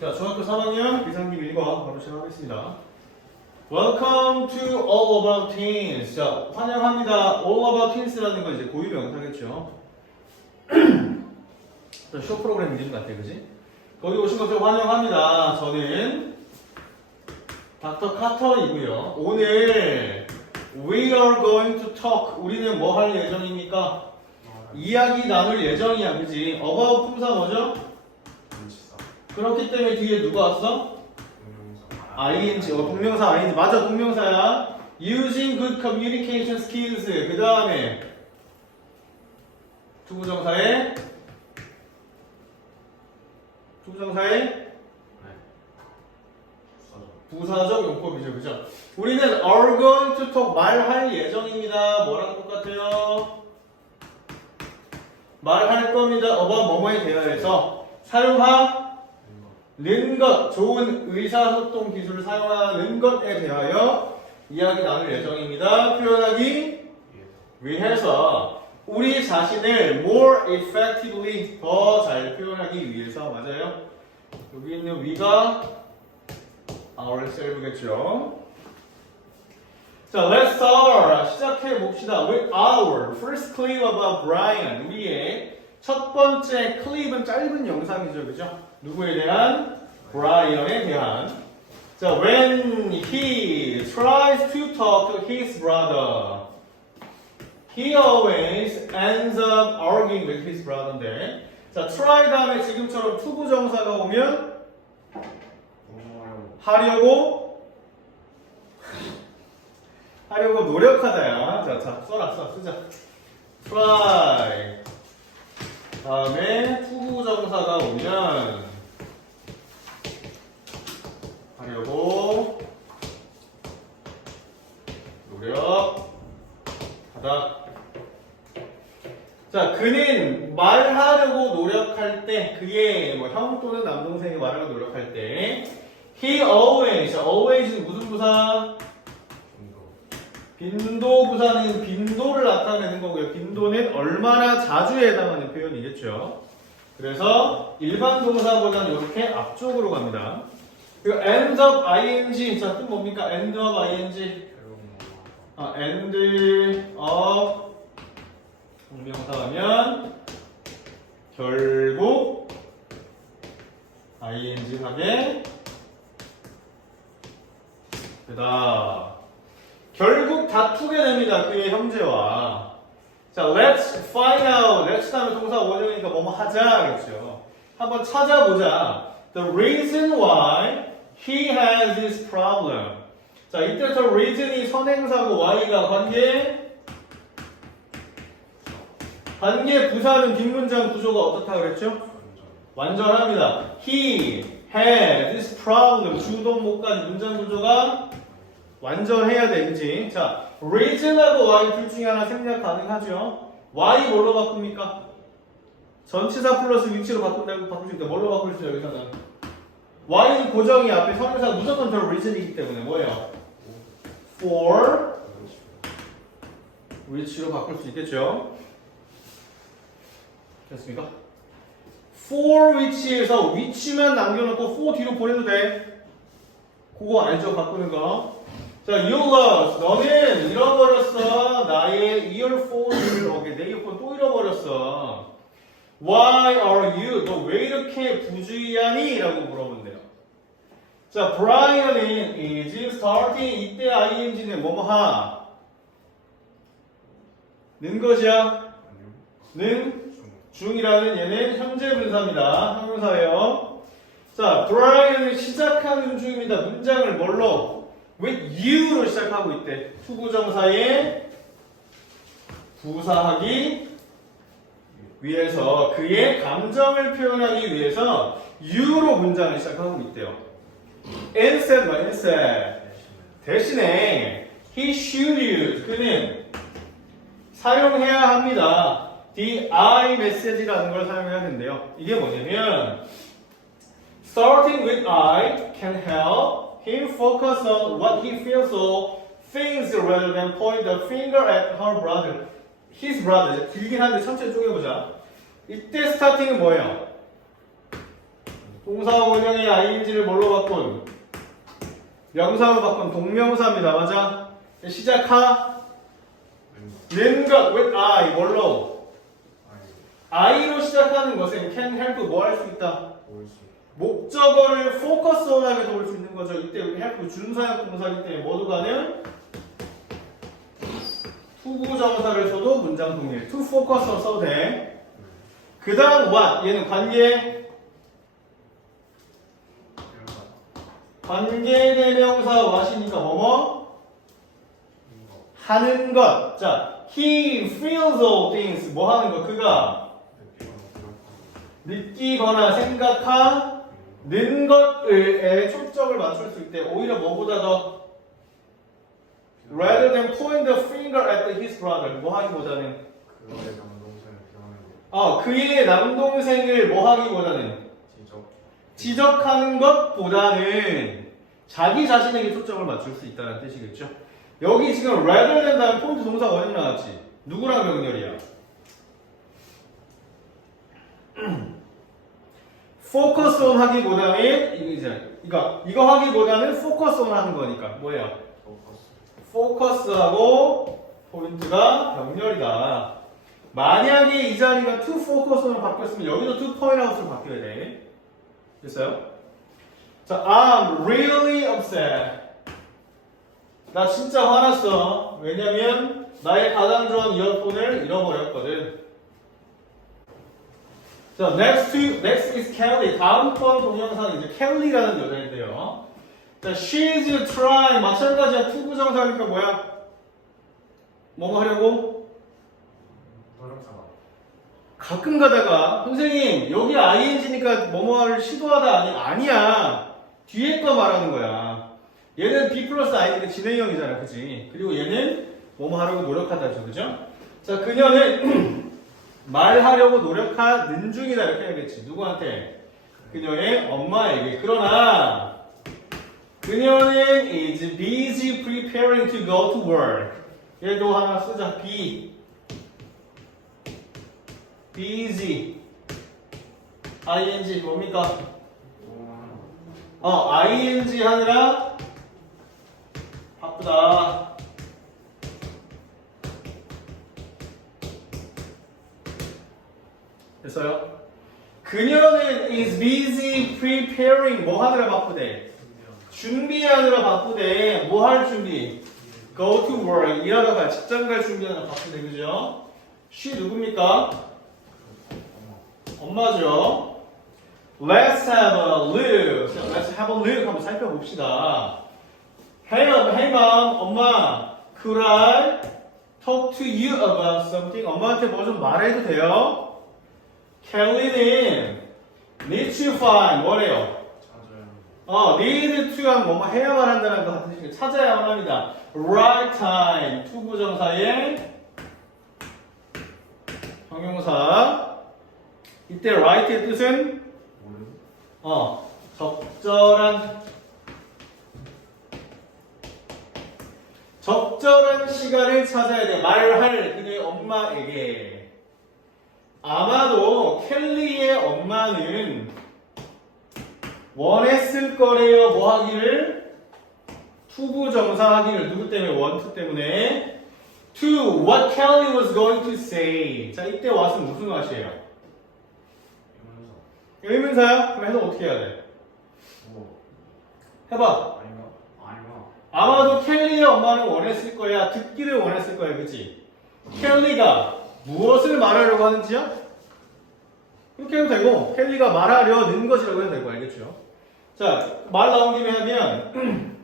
자, 중학교 3학년 비상기 1과 바로 시작하겠습니다. Welcome to All About Teens. 자, 환영합니다. All About Teens라는 건 이제 고유 명사겠죠. 자, 쇼 프로그램 이름 같아, 그지? 거기 오신 것을 환영합니다. 저는 닥터 카터이고요. 오늘 we are going to talk. 우리는 뭐 할 예정입니까? 이야기 나눌 예정이야, 그지? about 품사 뭐죠? 그렇기 때문에 뒤에 누가 왔어? 동명사 ing, 어, 동명사 ing. 맞아, 동명사야. using good communication skills. 그 다음에 투부정사에 투부정사에 부사적 용법이죠, 그죠? 우리는 are going to talk 말할 예정입니다. 뭐랑 똑같아요? 말할 겁니다. about 뭐뭐에 대하여서 사용하 는 것, 좋은 의사소통 기술을 사용하는 것에 대하여 이야기 나눌 예정입니다. 표현하기 위해서 우리 자신을 more effectively 더 잘 표현하기 위해서 맞아요. 여기 있는 위가 ourselves겠죠. 자, let's start. 시작해 봅시다. With our first clip about Brian. 우리의 첫 번째 클립은 짧은 영상이죠, 그죠? 누구에 대한? 브라이언에 대한. 자, when he tries to talk to his brother, he always ends up arguing with his brother인데, 자, try 다음에 지금처럼 투부정사가 오면 동명하려고 하려고 하려고 노력하다야. 자, 자, 써라, 써, 쓰자. try. 다음에 투부정사가 오면 하려고 노력하다. 자, 그는 말하려고 노력할 때, 그의 뭐 형 또는 남동생이 말하려고 노력할 때, he always, always는 무슨 부사? 빈도 부사는 빈도를 나타내는 거고요. 빈도는 얼마나 자주에 해당하는 표현이겠죠. 그래서 일반 동사보다는 이렇게 앞쪽으로 갑니다. 그리고 end up ing, 자, 뜻 뭡니까? end up ing. 아, end of 동명사하면 결국 ing 하게 되다. 결국 다투게 됩니다. 그의 형제와. 자, let's find out. let's 다음에 동사 원형이니까 뭐뭐 하자겠죠. 한번 찾아보자. The reason why he has this problem. 자, 이때부터 reason이 선행사고 y가 관계 관계 부사는 뒷문장 구조가 어떻다 그랬죠? 완전 완전합니다. He had this problem. 주동 목까지 문장 구조가 완전해야 되는지. 자, reason하고 y 둘 중에 하나 생략 가능하죠. y 뭘로 바꿉니까? 전치사 플러스 위치로 바꾼다고 바꿀 수 있다. 뭘로 바꿀 수 있어요, 여기서는? Y는 고정이 앞에 선행사 무조건 더 reason이기 때문에 뭐예요? for 위치로 바꿀 수 있겠죠. 됐습니까? for 위치에서 위치만 남겨놓고 for 뒤로 보내도 돼. 그거 알죠? 바꾸는 거. 자, you lost. 너는 잃어버렸어. 나의 earphone을. 오케이, 내 이어폰 또 잃어버렸어. Why are you? 너 왜 이렇게 부주의하니? 라고 물어본대요. 자, Brian은 is starting. 이때 ing는 뭐뭐하. 는 것이야. 는 중이라는 얘는 현재 분사입니다. 형용사예요. 자, 브라이언이 시작하는 중입니다. 문장을 뭘로? with you로 시작하고 있대. 투부정사에 부사하기 위해서 그의 감정을 표현하기 위해서 you로 문장을 시작하고 있대요. Instead, 뭐 instead. 대신에 he should use 그는 사용해야 합니다. the I message라는 걸 사용해야 되는데요. 이게 뭐냐면 starting with I can help him focus on what he feels or thinks rather than point the finger at her brother. his brother. 길긴 한데 천천히 쪼개보자. 이때 스타팅은 뭐예요? 동사 원형의 ing를 뭘로 바꾼? 명사로 바꾼 동명사입니다. 맞아? 시작하 는것 with I 뭘로? I로 시작하는 것은 can help 뭐 할 수 있다? 목적어를 focus on하게 도울 수 있는 거죠. 이때 우리 help 준사역 동사이기 때문에 모두 가능 투부정사를 써도 문장 동일 focus on 써도 돼. 그 다음 what 얘는 관계 관계대명사 what이니까 뭐뭐? 하는 것. 자, he feels all things. 뭐 하는 거 그가 느끼거나 생각하는 것에 초점을 맞출 수 있대. 오히려 뭐보다 더 rather than point the finger at his brother. 뭐 하기보다는? 어 그의 남동생을 뭐 하기보다는 지적하는 것보다는 자기 자신에게 초점을 맞출 수 있다는 뜻이겠죠. 여기 지금 rather than 다음 포인트 동사 원이 나왔지. 누구랑 명렬이야? focus on 하기보다는 이거 이제 이거 이거 하기보다는 focus on 하는 거니까 뭐예요? focus하고 포인트가 병렬이다. 만약에 이 자리가 to focus on으로 바뀌었으면 여기도 to point out으로 바뀌어야 돼. 됐어요? 자, I'm really upset. 나 진짜 화났어. 왜냐면 나의 가장 좋아하는 이어폰을 잃어버렸거든. 자, next to, next is Kelly. 다음 번 동영상은 이제 켈리라는 여자인데요. 자, she's trying. 마찬가지야. 투부정사니까 뭐야? 뭐뭐 하려고? 가끔 가다가 선생님 여기 ing니까 뭐뭐를 시도하다 아니 아니야. 뒤에 거 말하는 거야. 얘는 b 플러스 i니까 진행형이잖아 그지? 그리고 얘는 뭐뭐 하려고 노력하다죠 그죠? 자 그녀는 말하려고 노력하는 중이다 이렇게 해야겠지. 누구한테? 그녀의 엄마에게. 그러나 그녀는 is busy preparing to go to work. 얘도 하나 쓰자. Be busy ing 뭡니까? 어 ing 하느라 바쁘다 됐어요? 그녀는 is busy preparing 뭐 하느라 바쁘대? 준비하느라 바쁘대 뭐 할 준비? go to work 일하다가 직장 갈 준비하느라 바쁘대 그죠? she 누굽니까? 엄마죠. Let's have a look. 자, Let's have a look. 한번 살펴봅시다. Hey, mom, hey, mom. 엄마, could I talk to you about something? 엄마한테 뭐 좀 말해도 돼요? Kelly는 need to find 뭐래요? 어, need to 하면 뭐뭐 해야만 한다는 거 같은 식으로 찾아야만 합니다. Right time. 투부정사의 형용사. 이때 right의 뜻은? 어 적절한 적절한 시간을 찾아야 돼. 말할 그녀의 엄마에게. 아마도 켈리의 엄마는 원했을 거래요. 뭐 하기를? 투부 정사 하기를. 누구 때문에? 원투 때문에. To what Kelly was going to say. 자 이때 what은 무슨 what이에요? 의문사야? 그럼 해석 어떻게 해야 돼? 해봐. 아마도 켈리의 엄마는 원했을 거야. 듣기를 원했을 거야. 그치? 켈리가 무엇을 말하려고 하는지야? 그렇게 해도 되고, 켈리가 말하려는 것이라고 해도 되고, 알겠죠? 자, 말 나온 김에 하면,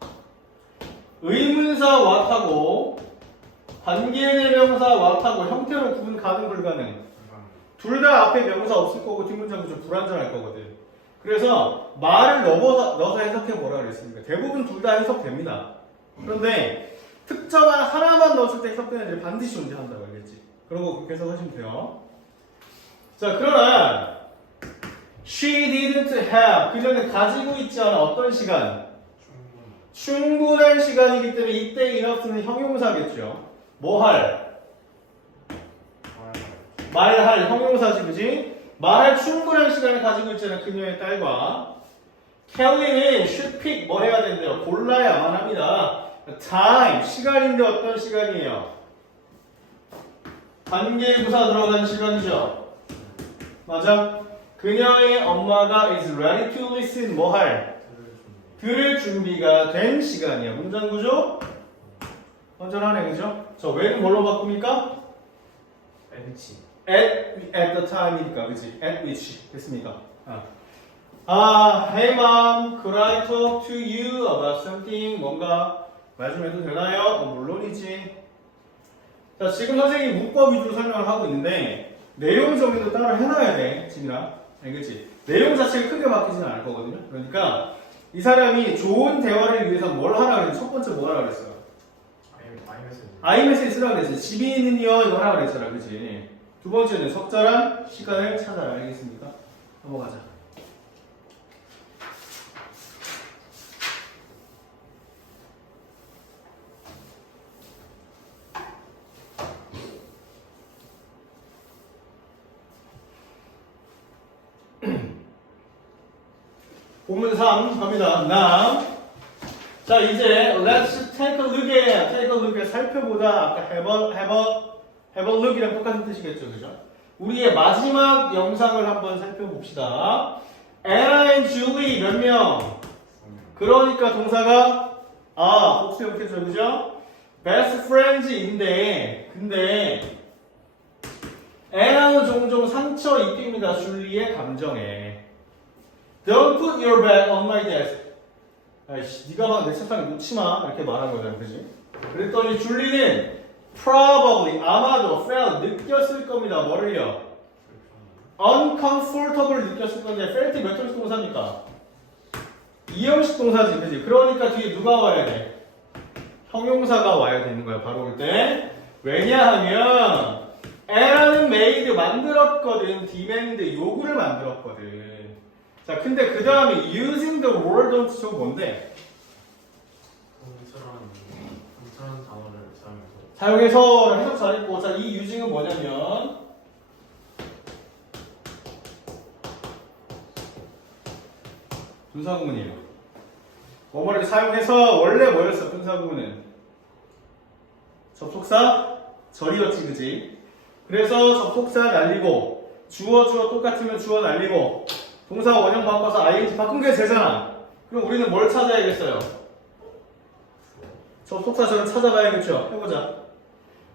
의문사 what하고, 관계대명사 what하고, 형태로 구분 가능, 불가능. 둘 다 앞에 명사 없을 거고 뒷문장도 좀 불완전할 거거든. 그래서 말을 넣어서, 넣어서 해석해 보라 그랬으니까 대부분 둘 다 해석됩니다. 그런데 특정한 하나만 넣었을 때 해석되는 애들 반드시 존재한다고 알겠지? 그러고 그렇게 해석하시면 돼요. 자, 그러나 she didn't have 그녀는 가지고 있지 않아 어떤 시간? 충분한 시간이기 때문에 이때 enough는 형용사겠죠. 뭐 할? 말할 형용사지 그지? 말할 충분한 시간을 가지고 있잖아 그녀의 딸과. 켈리는 pick 뭐 해야 된대요? 골라야만 합니다. Time 시간인데 어떤 시간이에요? 관계부사 들어간 시간이죠. 맞아? 그녀의 엄마가 is ready to listen 뭐 할? 들을 준비가 된 시간이야. 문장 구조? 완전하네 그죠? 저 when은 뭘로 바꿉니까? 벤치 at at the time이니까 그지 at which 됐습니까? 아. 아, hey mom, could I talk to you about something? 뭔가 말 좀 해도 되나요? 어, 물론이지. 자, 지금 선생님이 문법 위주로 설명을 하고 있는데 내용 정리도 따로 해놔야 돼, 지민아. 알겠지? 내용 자체가 크게 바뀌지는 않을 거거든요. 그러니까 이 사람이 좋은 대화를 위해서 뭘 하라 그랬지? 첫 번째 뭐 하라 그랬어요? 아이 아이메시지 아이메시지 쓰라 그랬지. 지민은요 이거 하라 그랬잖아, 그지? 두 번째는 적절한 시간을 찾아라, 알겠습니까? 넘어가자. 본문 3 갑니다. now 자 이제 let's take a look at take a look at 살펴보다 아까 have a have a have a look이랑 똑같은 뜻이겠죠 그죠? 우리의 마지막 영상을 한번 살펴봅시다 Anna and Julie 몇 명? 그러니까 동사가 아 복수형태죠 그죠? best friends인데 근데 애나는 종종 상처 입힙니다 줄리의 감정에 Don't put your bag on my desk 아이씨, 네가 막 내 책상에 놓지 마. 이렇게 말한 거잖아, 그지? 그랬더니 줄리는 probably 아마도 felt 느꼈을 겁니다. 뭐를요? uncomfortable 느꼈을 건데 felt 몇 형식 동사입니까? 이형식 동사지, 그지? 그러니까 뒤에 누가 와야 돼? 형용사가 와야 되는 거야, 바로 올 때. 왜냐하면 에라는 made 만들었거든, demand 요구를 만들었거든. 자, 근데 그 다음에 using the word on 저 뭔데? 통찰한 통찰한 단어를 사용해서 해석 잘했고, 자, 이 using은 뭐냐면 분사구문이에요. 뭐뭐를 사용해서 원래 뭐였어? 분사구문은 접속사 절이었지, 그지? 그래서 접속사 날리고 주어 주어 똑같으면 주어 날리고 동사 원형 바꿔서 ing 바꾼 게 되잖아. 그럼 우리는 뭘 찾아야겠어요? 접속사 절을 찾아봐야겠죠. 해보자.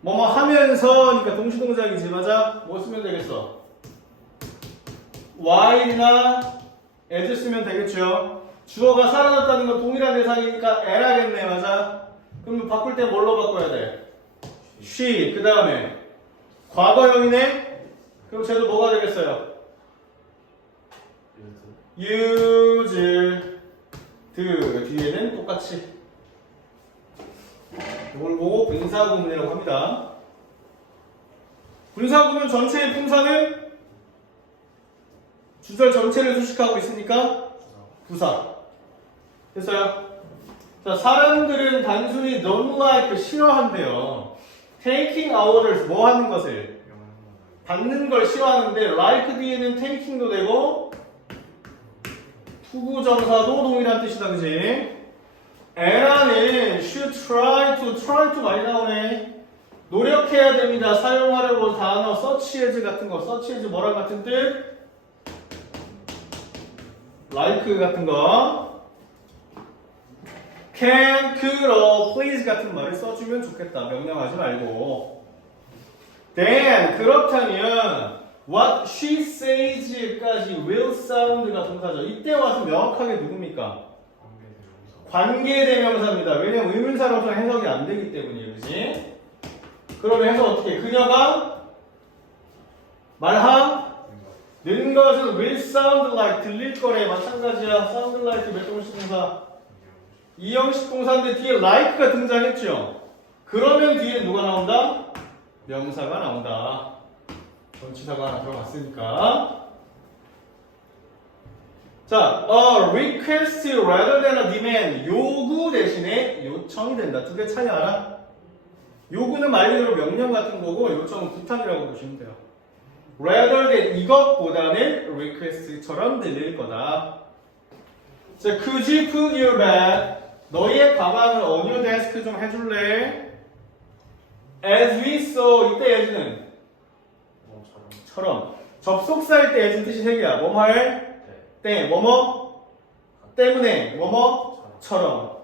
뭐뭐 하면서니까 동시동작이지 맞아? 뭐 쓰면 되겠어? while이나 as 쓰면 되겠죠. 주어가 살아났다는 건 동일한 대상이니까 에라겠네 맞아? 그럼 바꿀 때 뭘로 바꿔야 돼? she 그 다음에 과거형이네? 그럼 쟤도 뭐가 되겠어요? use 드 뒤에는 똑같이 이걸 보고 분사구문이라고 합니다. 분사구문 전체의 품사는 주절 전체를 수식하고 있으니까 부사. 됐어요? 자, 사람들은 단순히 don't like 싫어한대요. taking orders 뭐 하는 것을 받는 걸 싫어하는데 like 뒤에는 taking도 되고 투구정사도 동일한 뜻이다 그지? 에라는 should try to try to 많이 나오네 노력해야 됩니다 사용하려고 단어 search as 같은 거 search as 뭐랑 같은 뜻? like 같은 거 can, could, or please 같은 말을 써주면 좋겠다 명령하지 말고 then 그렇다면 what she says까지 will sound가 동사죠. 이때 와서 명확하게 누굽니까? 관계대명사 관계대명사입니다. 왜냐면 의문사로서 해석이 안 되기 때문이에요. 그지? 그러면 해석 어떻게? 해? 그녀가 말하는 것은 will sound like 들릴 거래 마찬가지야. sound like 몇 동식 동사? 이형식 동사인데 뒤에 like가 등장했죠. 그러면 뒤에 누가 나온다? 명사가 나온다. 전치사가 하나 들어갔으니까. 자, a request rather than a demand. 요구 대신에 요청이 된다. 두 개 차이 알아? 요구는 말 그대로 명령 같은 거고 요청은 부탁이라고 보시면 돼요. rather than 이것보다는 request처럼 들릴 거다. 자, could you put your bag? 너희의 가방을 on your desk 좀 해줄래? As we saw 이때 예지는. 처럼 접속사일 때 예지 뜻이 세 개야. 뭐뭐 할 네. 때, 뭐뭐 때문에, 뭐뭐 처럼.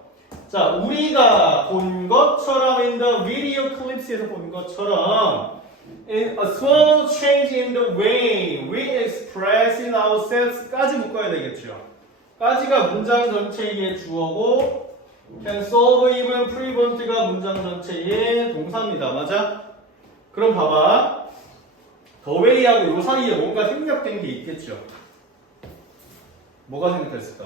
자, 우리가 본 것처럼 in the video clips에서 본 것처럼 in a small change in the way we express in ourselves까지 묶어야 되겠죠. 까지가 문장 전체의 주어고 can solve even prevent가 문장 전체의 동사입니다. 맞아? 그럼 봐봐. the way하고 요 사이에 뭔가 생략된 게 있겠죠. 뭐가 생략됐을까?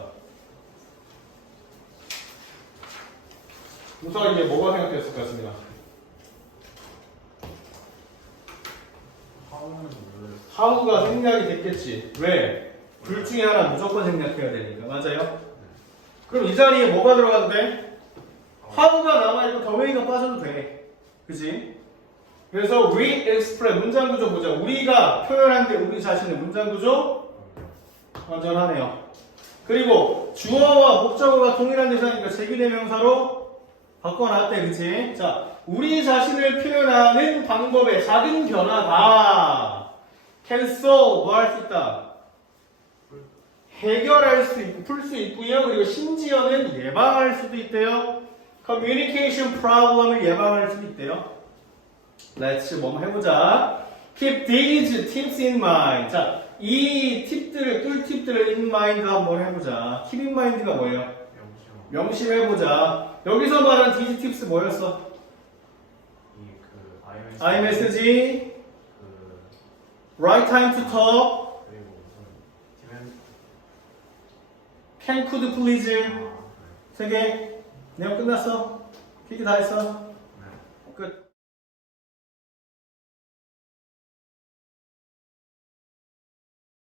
요 사이에 뭐가 생략됐을 것 같습니다. 하우가 생략이 됐겠지. 왜? 둘 중에 하나 무조건 생략해야 되니까. 맞아요? 그럼 이 자리에 뭐가 들어가도 돼? 하우가 남아있고 더웨이가 빠져도 돼. 그지? 그래서 we express 문장 구조 보자. 우리가 표현한 데 우리 자신의 문장 구조 완전하네요. 그리고 주어와 목적어가 동일한 대상이니까 제기대명사로 바꿔놨대. 그치? 자, 우리 자신을 표현하는 방법의 작은 변화가 can solve 뭐할 수 있다. 해결할 수 있고 풀 수 있고요. 그리고 심지어는 예방할 수도 있대요. communication problem을 예방할 수도 있대요. Let's 뭐 해보자. Keep these tips in mind. 자, 이 팁들을 꿀팁들을 mind 한번 해보자. Mind가 뭐예요? 명심해보자. 여기서 말한 these tips 뭐였어? 이그 iMessage. iMessage, 그 right time to talk, 그리고 무슨 디멘. can could please. 아, 네. 세 개. 내용 끝났어. 필기 다 했어. 네. 끝.